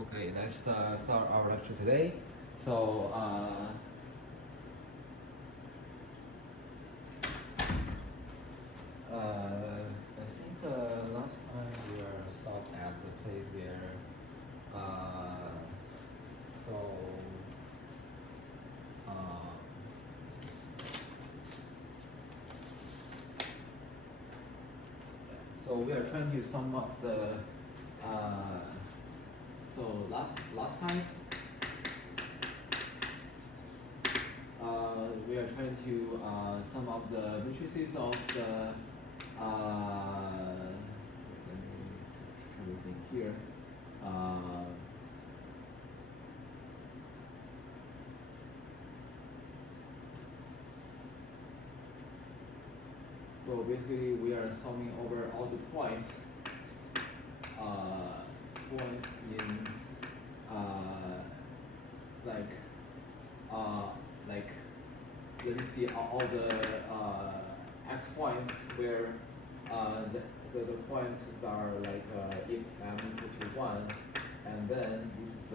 Okay, let's start our lecture today. So, I think last time we were stopped at the place where, so, uh, so we are trying to sum up the, so last time, we are trying to sum up the matrices of the let me try to think here. So basically, we are summing over all the points in like let me see all the x points where the points are like if m equal to 1, and then this is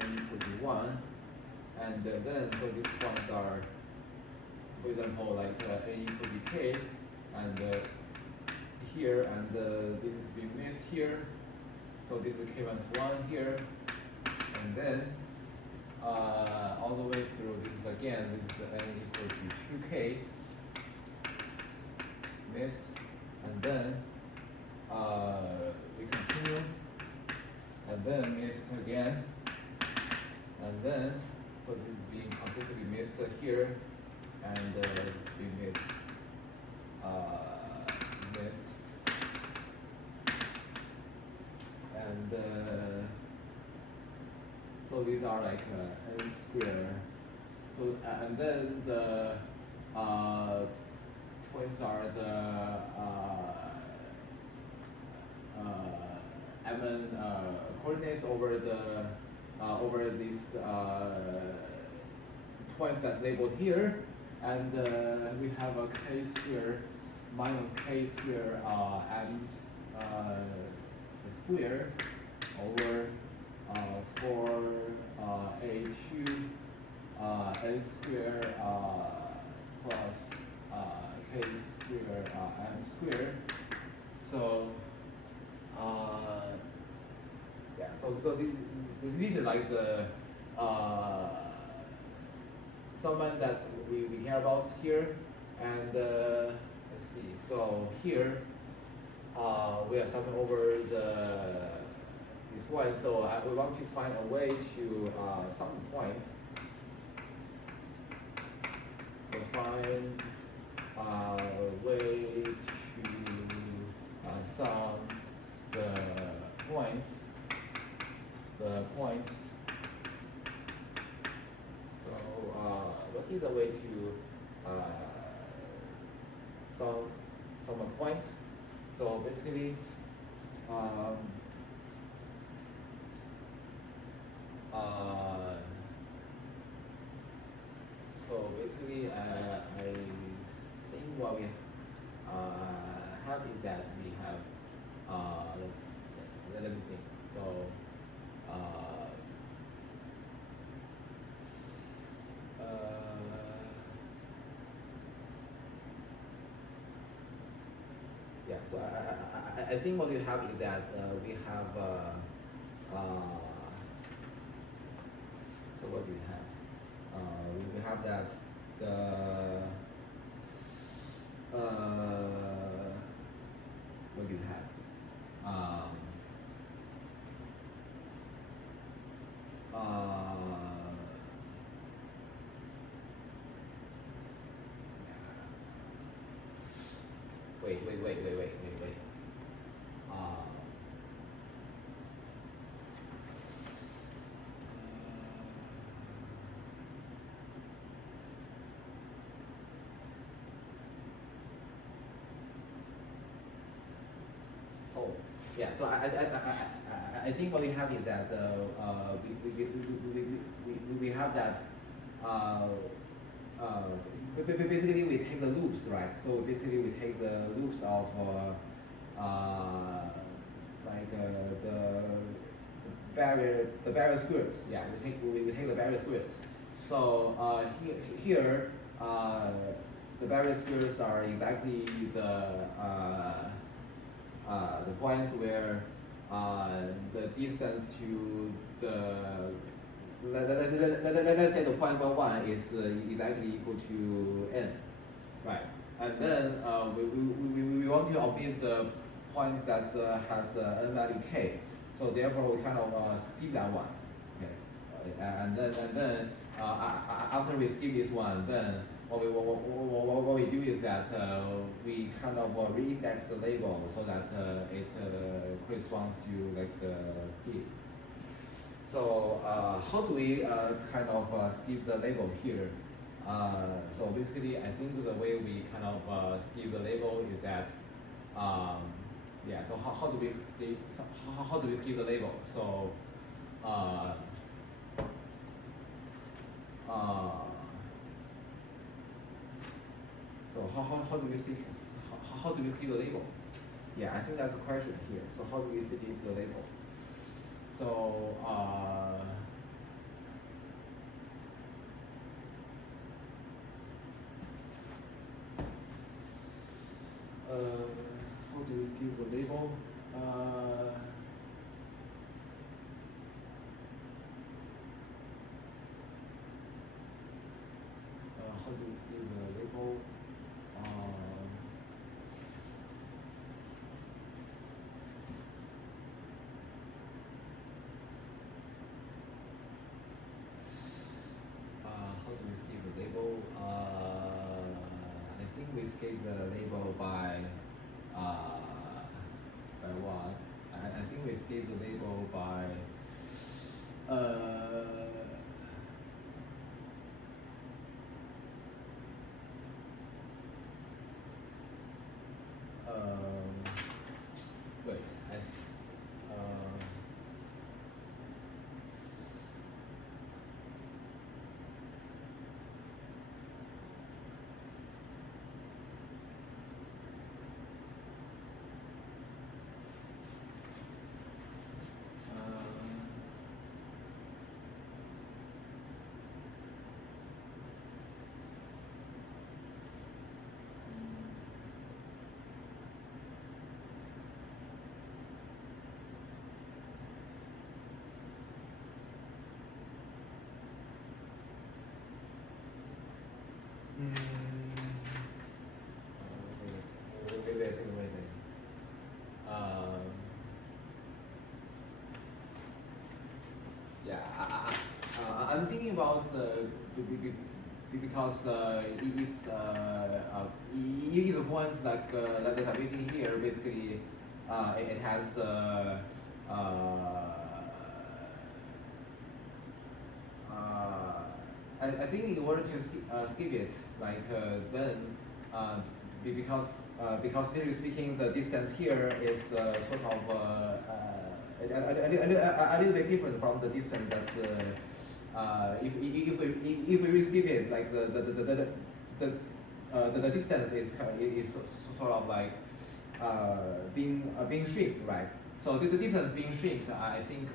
n equal to 1, and then so these points are, for example, like n equal to k, and here, and this is being missed here, so this is k minus 1 here, and then all the way through, this is again, this is n equal to 2k, it's missed, and then we continue, and then missed again, and then, so this is being consistently missed here, and this is being missed, and so these are like n square. So and then the points are the mn coordinates over the over these points that's labeled here, and we have a k square minus k square m square over 4a2 n square plus k square m square. So yeah, so these are like the someone that we care about here, and let's see. So here we are summing over these points. So we want to find a way to sum the points. So find a way to sum the points. So what is a way to sum the points? So basically, I think what we have is that we have let me think. So yeah, so I think what we have is that we have so what do we have? We have that the what do you have? Wait. Oh, yeah. So I think what we have is that we have that basically we take the loops, right? So basically we take the loops of like barrier squares. Yeah, we take the barrier squares. So here the barrier squares are exactly the points where the distance to let's say the point 1 is exactly equal to n, right? And then we want to omit the points that has n value k. So therefore we kind of skip that one. Okay, and then after we skip this one, then what we do is that we kind of reindex the label so that it corresponds to like the skip. So how do we kind of skip the label here? So basically, I think the way we kind of skip the label is that, yeah. So how do we skip? How do we skip the label? So so how do we skip how do we skip the label? Yeah, I think that's a question here. So how do we skip the label? So how do we skip the label? How do we skip the label? How do we skip the label? I think we skip the label by what? I think we skip the label by wait, yeah, I'm thinking about because if the points like that are missing here, basically it has the I think in order to skip it, like then because literally speaking, the distance here is sort of a little bit different from the distance that's if we skip it, like the distance is sort of like being shrinked, right? So the distance being shrinked, I think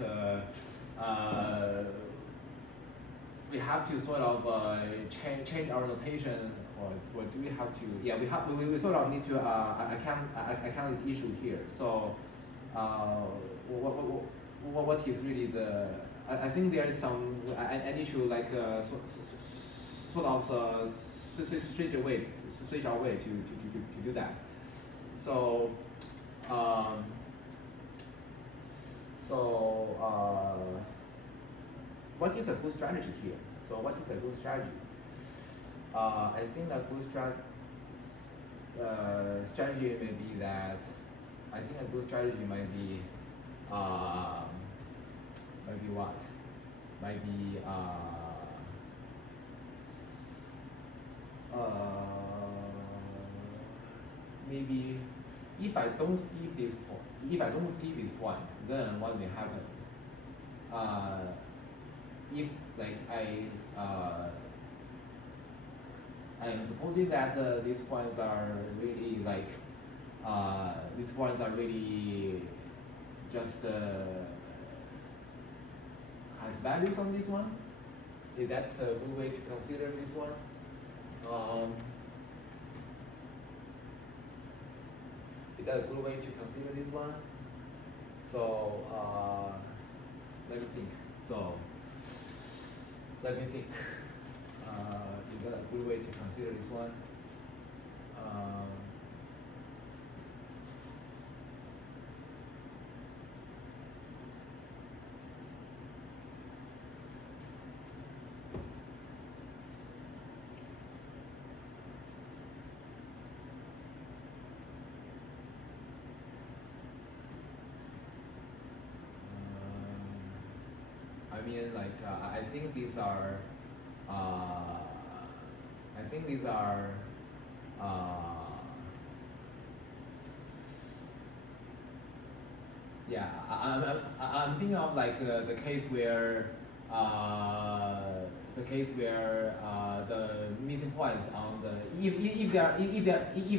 we have to sort of change our notation, or do we have to? Yeah, we sort of need to account this issue here. So what is really the? I think there is some an issue like sort of switch our way to do that. So what is a good strategy here? So what is a good strategy? I think a good strategy may be that. I think a good strategy might be what? Might be maybe if I don't skip this point, then what will happen? If like I am supposing that these points are really like these points are really just values on this one? Is that a good way to consider this one? Is that a good way to consider this one? So let me think. So let me think. Is that a good way to consider this one? I mean, like I think these are. I think these are. Yeah, I'm thinking of like the case where the missing points on the if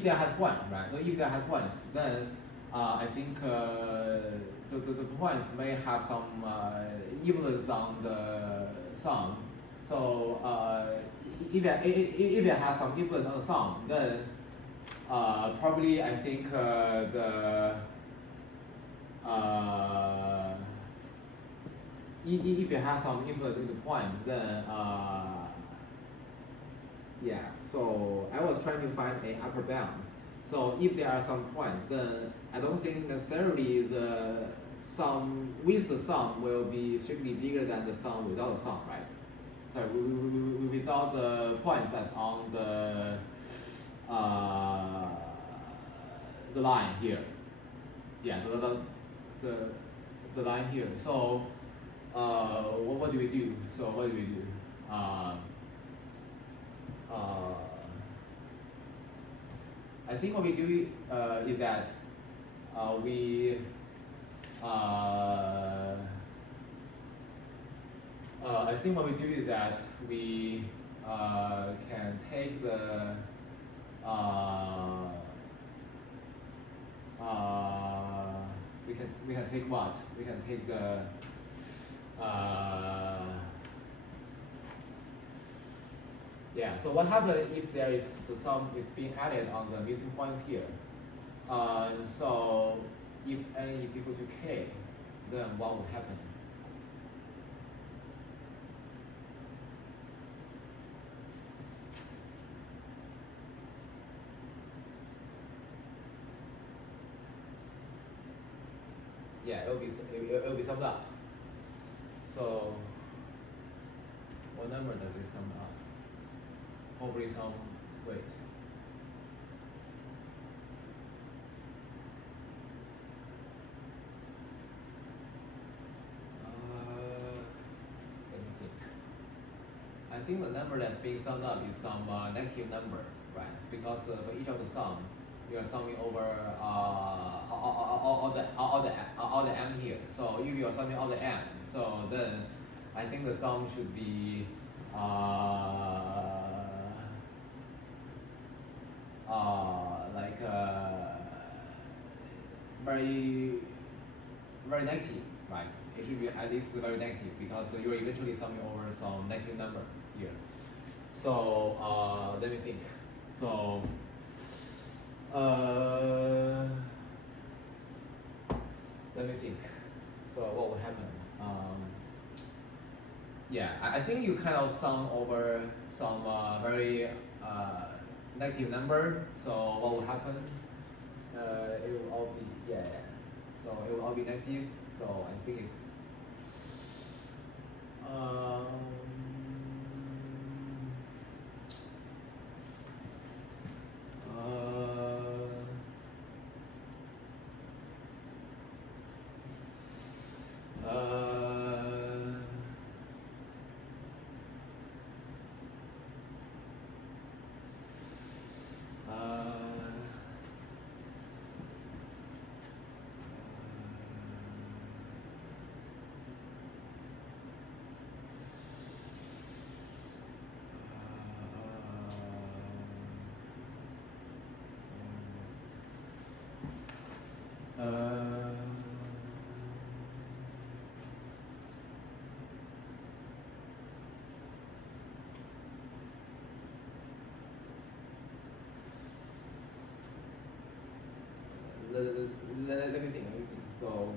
there has one, right? So if there has points, then I think the points may have some influence on the sum. So if it has some influence on the sum, then probably I think if it has some influence in the point, then yeah. So I was trying to find a upper bound. So if there are some points, then I don't think necessarily the sum with the sum will be strictly bigger than the sum without the sum, right? Sorry, without the points that's on the line here. Yeah, so the line here. So what do we do? So what do we do? I think what we do is that we I think what we do is that we can take the we can take what? We can take the yeah. So what happens if there is some is being added on the missing points here? So if n is equal to k, then what would happen? Yeah, it will be summed up. So what number does it sum up? Probably some wait. Let me think. I think the number that's being summed up is some negative number, right? It's because for each of the sum, you are summing over all the m here. So if you are summing all the m, so then I think the sum should be like very negative, right? It should be at least very negative because you're eventually summing over some negative number here. So let me think. So let me think. So what would happen? Yeah, I think you kind of sum over some very negative number. So what will happen? It will all be yeah. So it will all be negative. So I think it's let me think. So,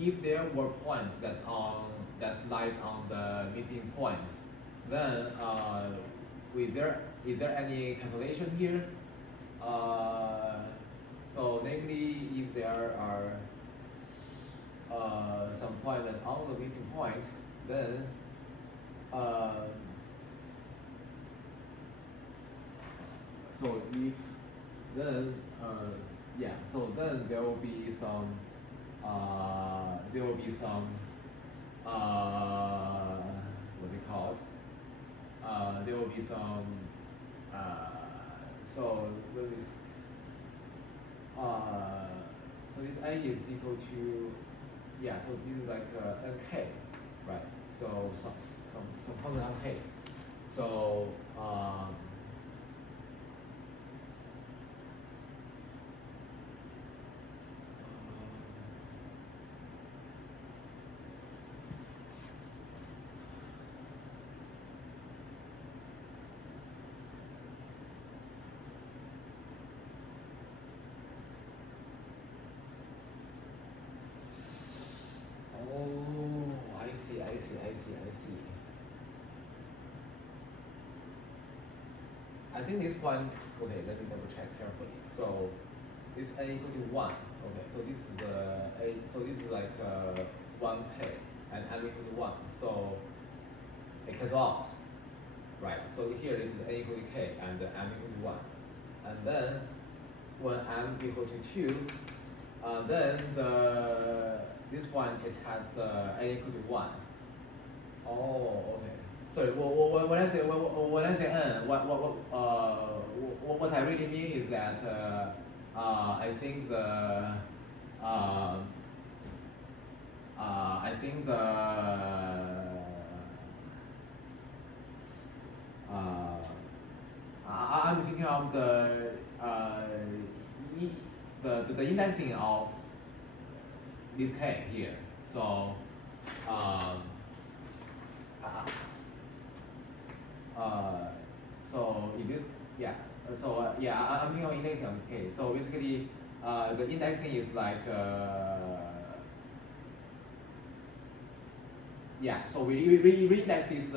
if there were points that lies on the missing points, then is there any cancellation here? So namely, if there are some point that on the missing point, then so if then yeah, so then there will be some what they called there will be some so this so this A is equal to yeah, so this is like nk, right? So some constant on k. So I think this point, okay, let me double check carefully. So this A equal to 1, okay, so this is A, so this is like 1k and M equal to 1, so it cancels out, right? So here this is A equal to k and M equal to 1. And then when M equal to 2, then this point it has A equal to 1. Oh, okay. Sorry. When I say n, what I really mean is that I think the I'm thinking of the indexing of this k here. So so in this, yeah, so yeah, I'm thinking of indexing of this case. So basically, the indexing is like, yeah, so we index this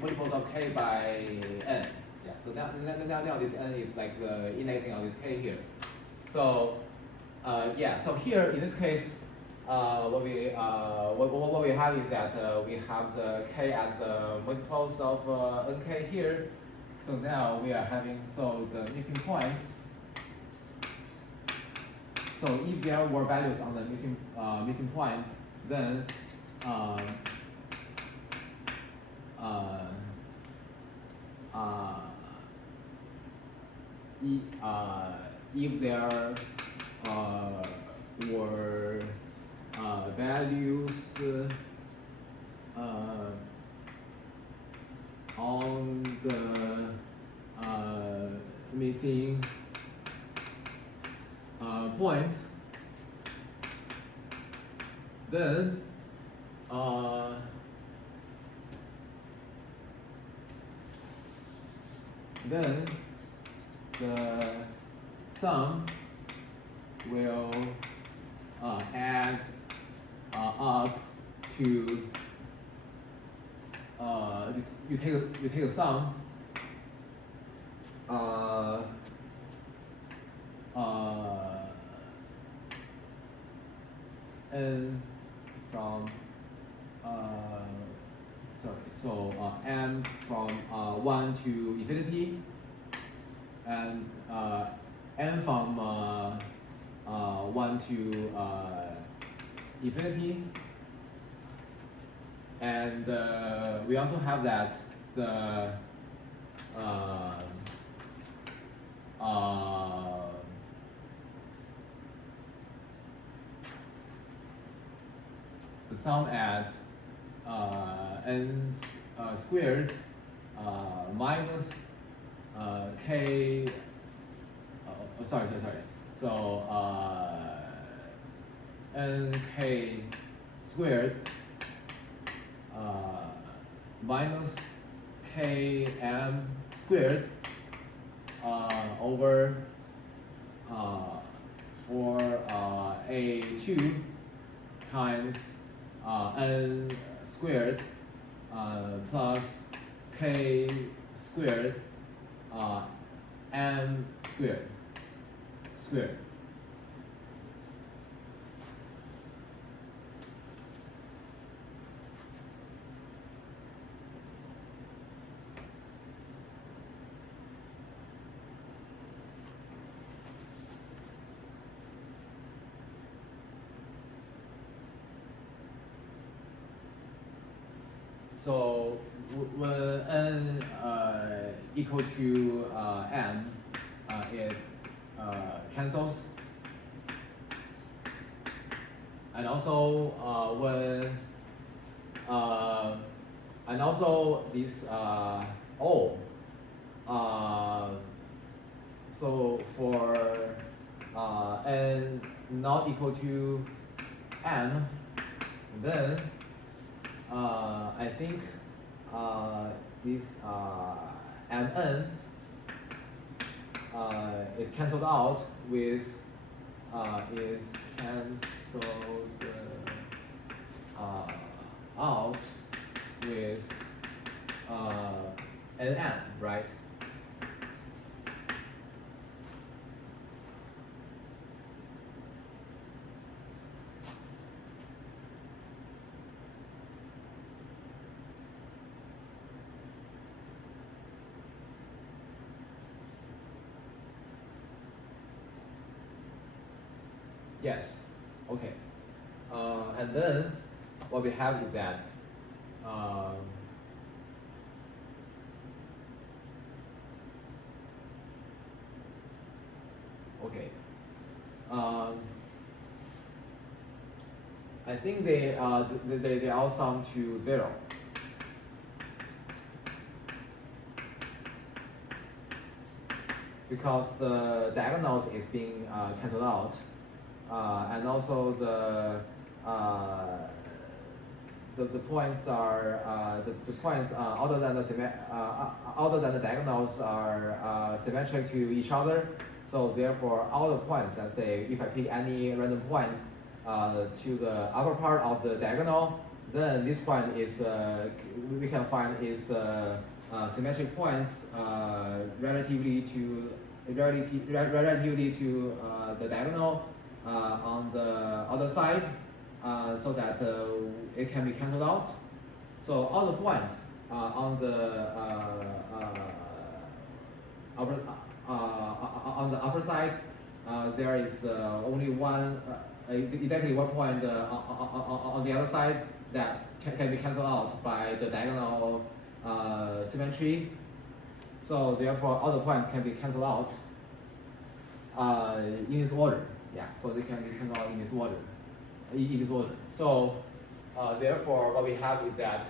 multiples of k by n. Yeah, so now this n is like the indexing of this k here. So yeah, so here in this case, what we have is that we have the k as the multiples of nk here. So now we are having the missing points. So if there were values on the missing point, then if there were values on the missing points, then the sum will add up to you take a sum n from m from 1 to infinity, and n from 1 to infinity, and we also have that the the sum as n squared minus k. Sorry. So nk squared minus km squared over for a2 times n squared plus k squared m squared. So when n equal to m, it cancels, and also and also this O. So for n not equal to m, then I think this mn is cancelled out with is cancelled out with nn, right? Yes. Okay. And then what we have is that okay. I think they all sum to 0. Because the diagonals is being cancelled out, and also the points are the points other than the diagonals are symmetric to each other. So therefore, all the points, let's say if I pick any random points to the upper part of the diagonal, then this point is we can find is symmetric points relatively to the diagonal on the other side, so that it can be cancelled out. So all the points on the upper side, there is only one exactly one point on the other side that can be cancelled out by the diagonal symmetry. So therefore, all the points can be cancelled out in this order. Yeah, so they can be cancelled out in this order. So therefore, what we have is that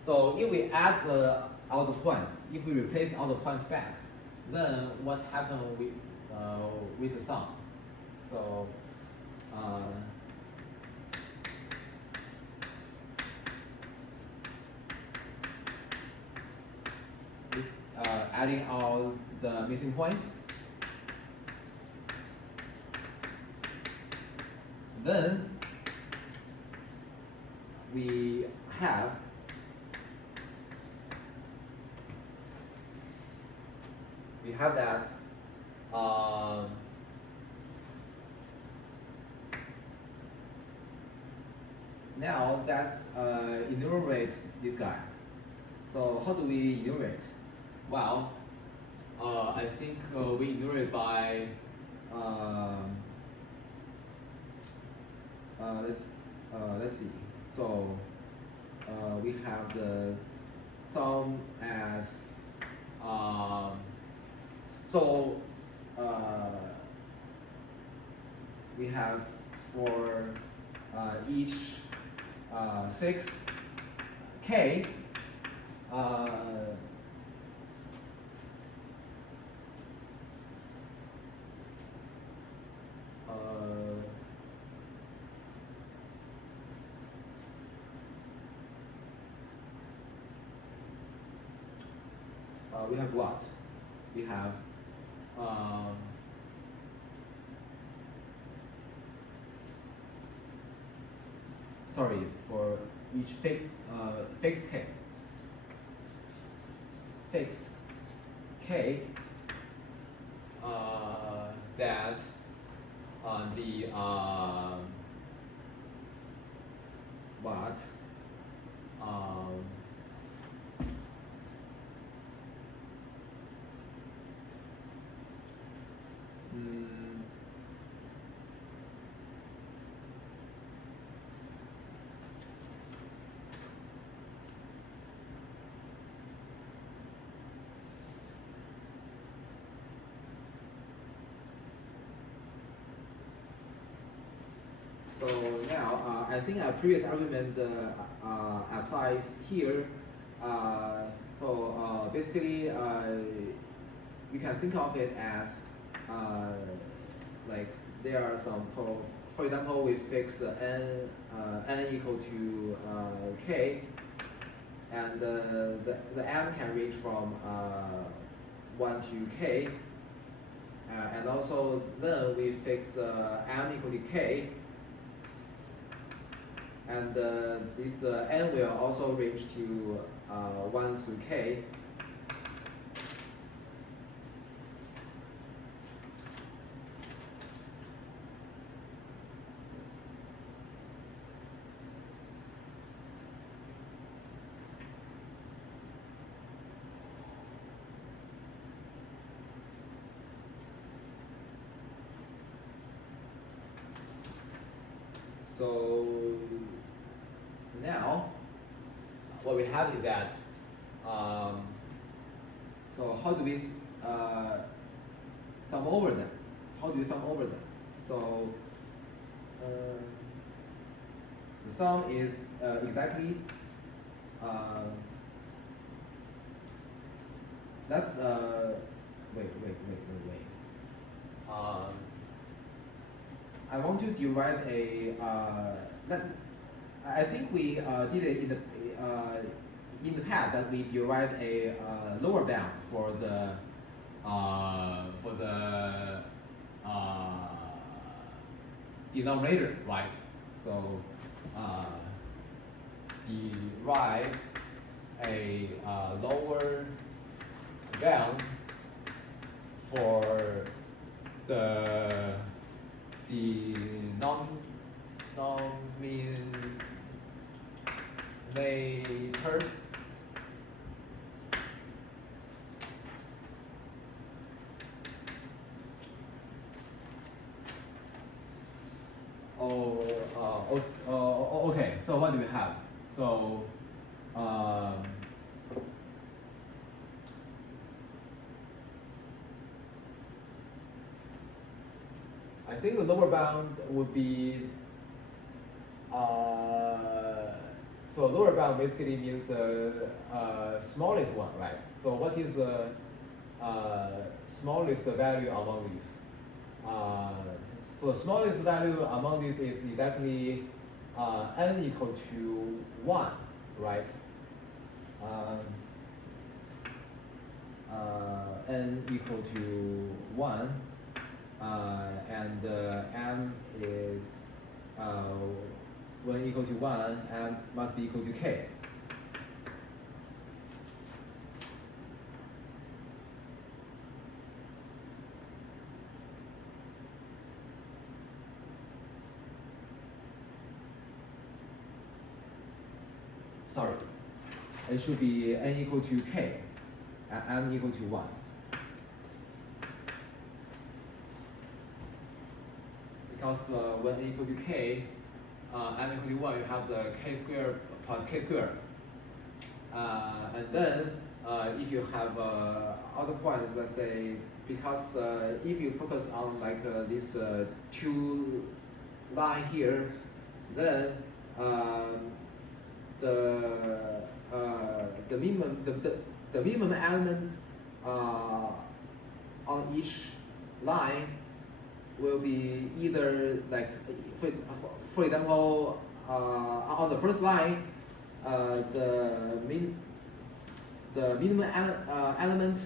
so if we add all the points, if we replace all the points back, then what happens with the sum? So adding all the missing points, then we have that now let's enumerate this guy. So how do we enumerate? Well, I think we enumerate by let's let's see. So we have the sum as so we have for each fixed k we have what? We have sorry, for each fixed k, that the what so now I think our previous argument applies here. So basically, you can think of it as like there are some totals. For example, we fix n equal to k, and the m can range from 1 to k, and also then we fix m equal to k. And this n will also range to 1 through k. So now, what we have is that, so how do we sum over them? How do we sum over them? So the sum is exactly, let's, wait. I want to derive a, I think we did it in the past that we derived a lower bound for the denominator, right? So derive a lower bound for the denominator. Okay. So what do we have? So I think the lower bound would be so lower bound basically means the smallest one, right? So what is the smallest value among these? So the smallest value among these is exactly n equal to 1, right? N equal to 1, and m is when equal to 1, m must be equal to k. Sorry, it should be n equal to k, and m equal to 1. Because when n equal to k, m equal to 1, you have the k squared plus k squared. And then if you have other points, let's say, because if you focus on like this two line here, then the minimum element on each line will be either like, for example, on the first line, the minimum element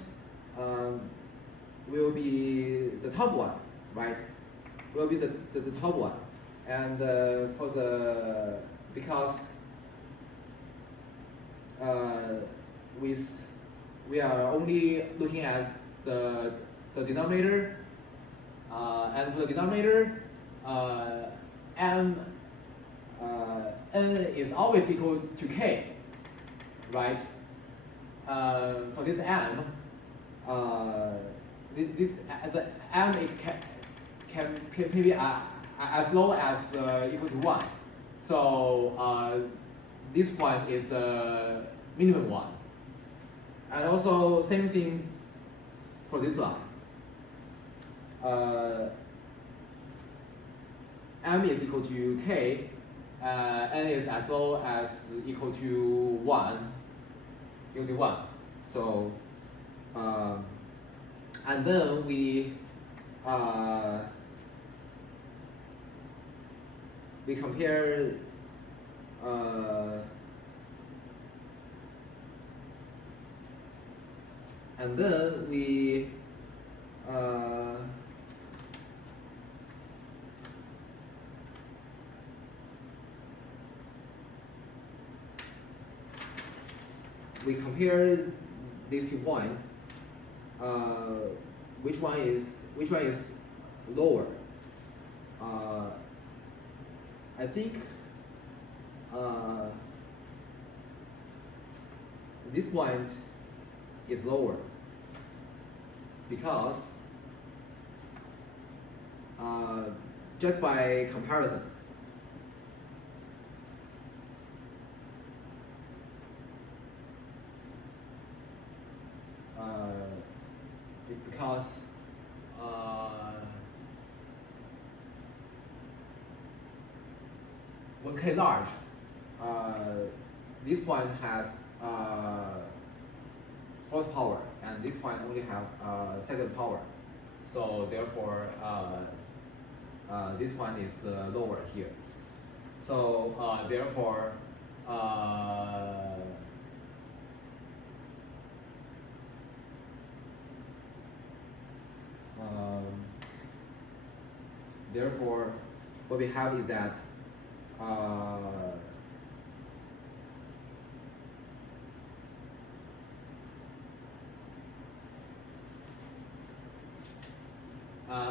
will be the top one, right? Will be the top one, and for the, because we are only looking at the denominator, and for the denominator, n is always equal to k, right? For this m, the m it can be as low as equal to 1. So this point is the minimum one. And also same thing for this line. M is equal to k, n is as low as equal to 1. So, and then we compare and then we compare these 2 points. Which one is lower? I think this point is lower because just by comparison, because when k large, this point has first power, and this point only have second power. So therefore, this point is lower here. So therefore, therefore, what we have is that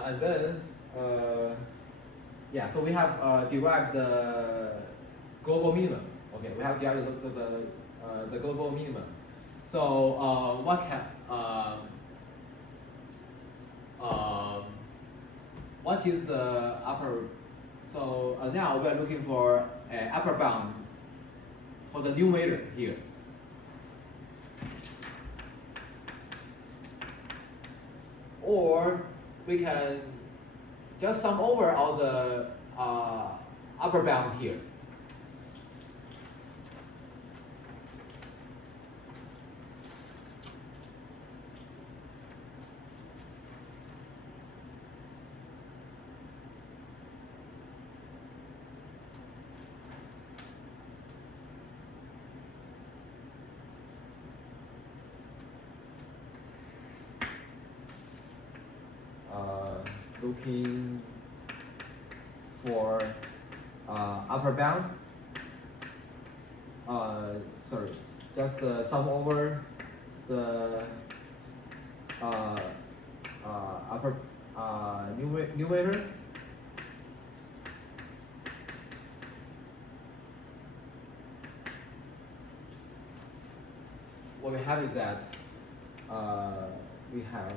and then yeah, so we have derived the global minimum. Okay, we have derived the global minimum. So what is the upper? So now we are looking for an upper bound for the numerator here. Or we can just sum over all the upper bound here. Looking for upper bound. Sorry, just sum over the upper numerator. What we have is that we have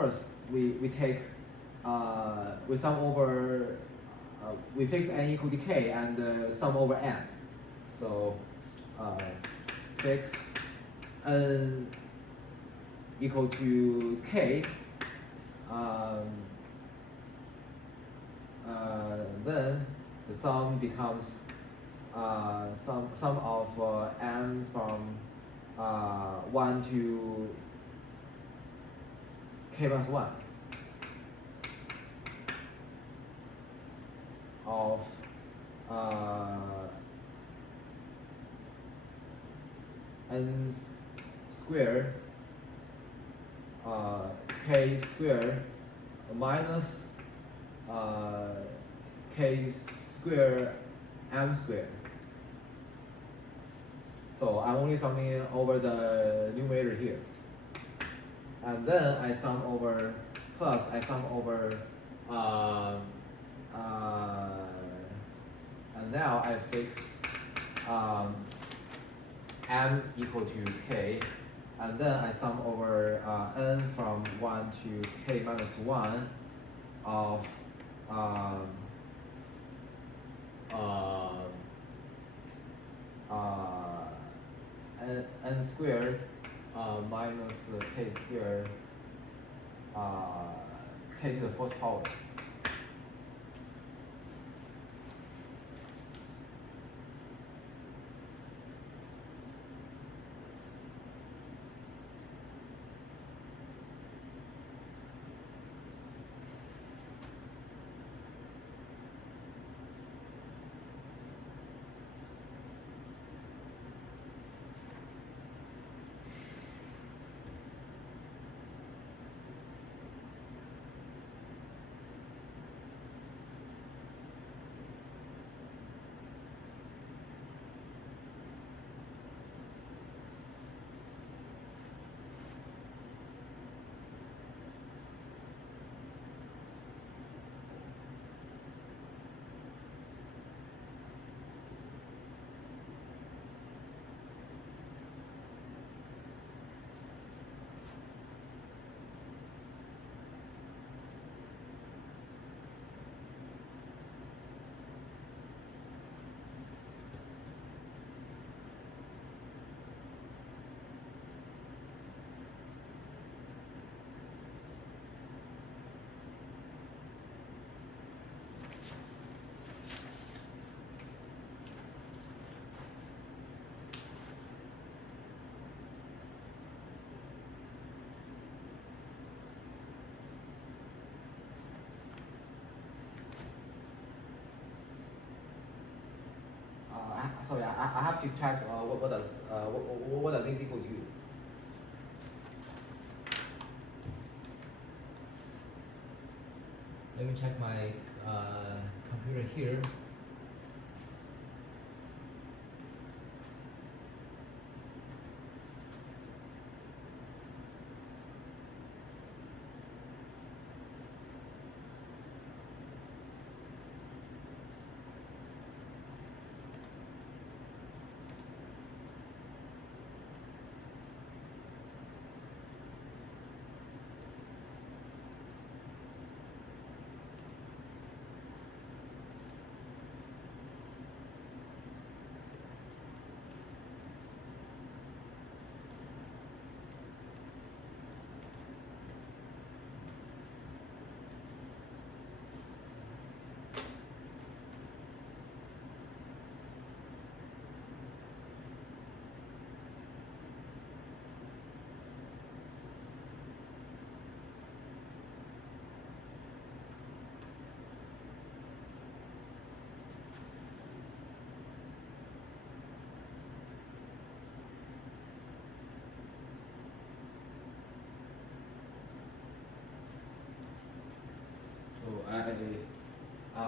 first we take we sum over we fix n equal to k and sum over n. So fix n equal to k. Then the sum becomes sum of n from 1 to k plus 1 of n squared k squared minus k squared m squared. So I'm only summing over the numerator here. And then I sum over plus I sum over and now I fix m equal to k, and then I sum over n from 1 to k minus 1 of n squared minus k squared k to the fourth power. Sorry, I have to check what does this equal to. Let me check my computer here.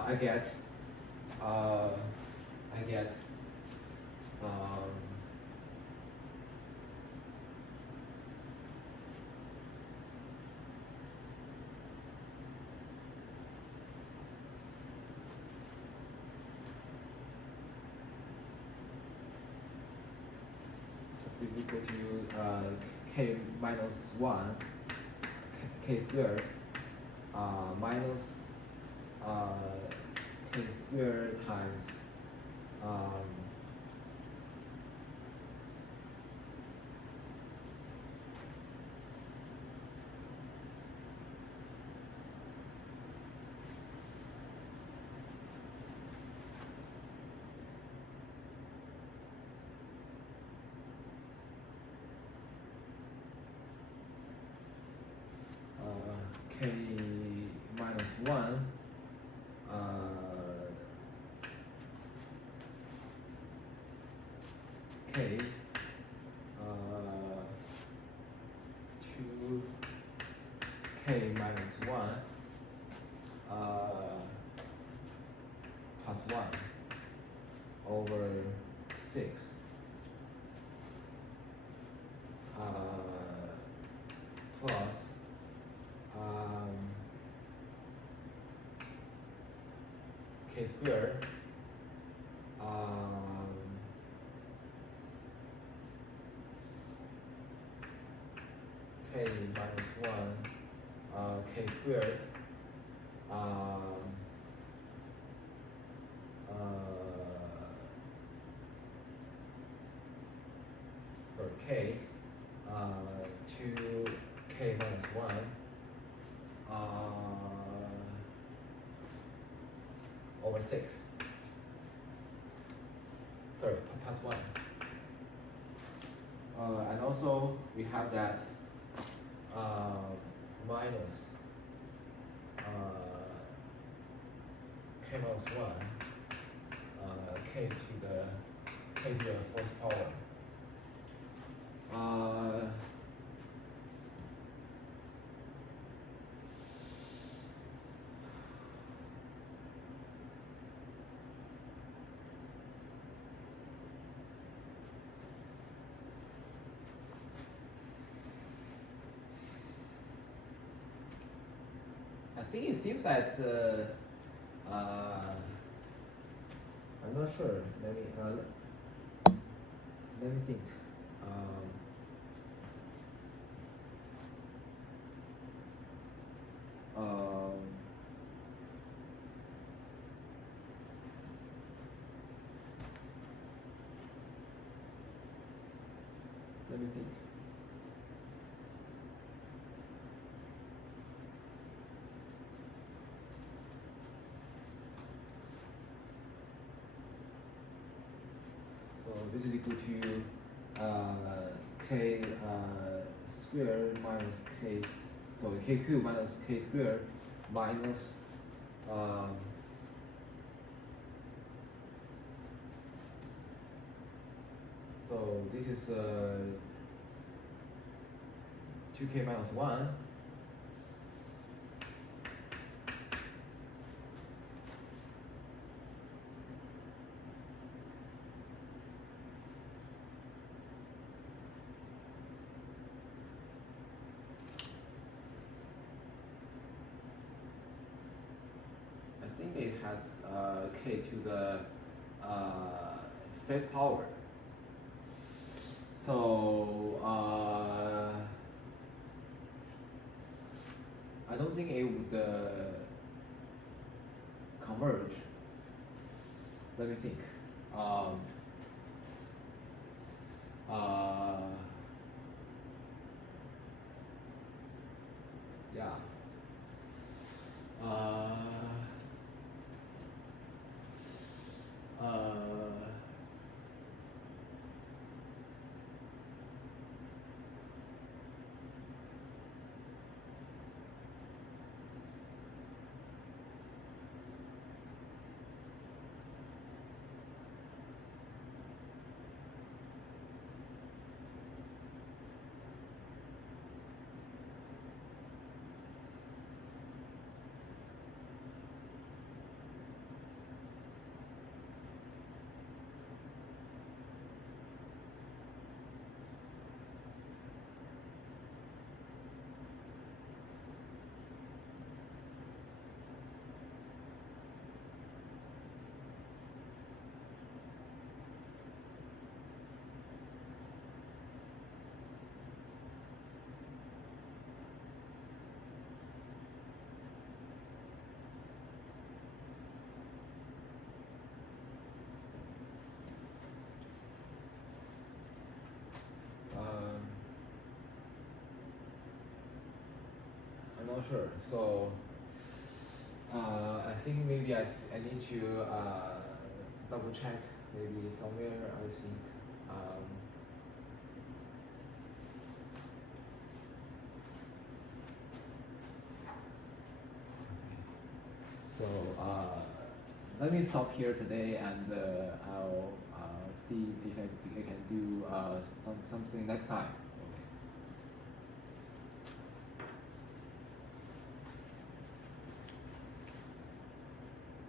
I get is equal to k minus 1, k squared minus k squared times k minus 1 k 2k minus 1 plus 1 over 6 plus k squared k minus 1 k squared sorry k 2k minus 1 over 6 sorry plus 1 and also we have that minus k minus 1 k to the fourth power I think it seems that I'm not sure. Let me think. Let me think. So this is equal to k squared minus k, so k cubed minus k squared minus so this is 2k minus 1 I think it has k to the fifth power. So I don't think it would converge. Let me think. Yeah. I'm not sure. So I think maybe I need to double check maybe somewhere. I think. So let me stop here today, and I'll see if I can do something next time.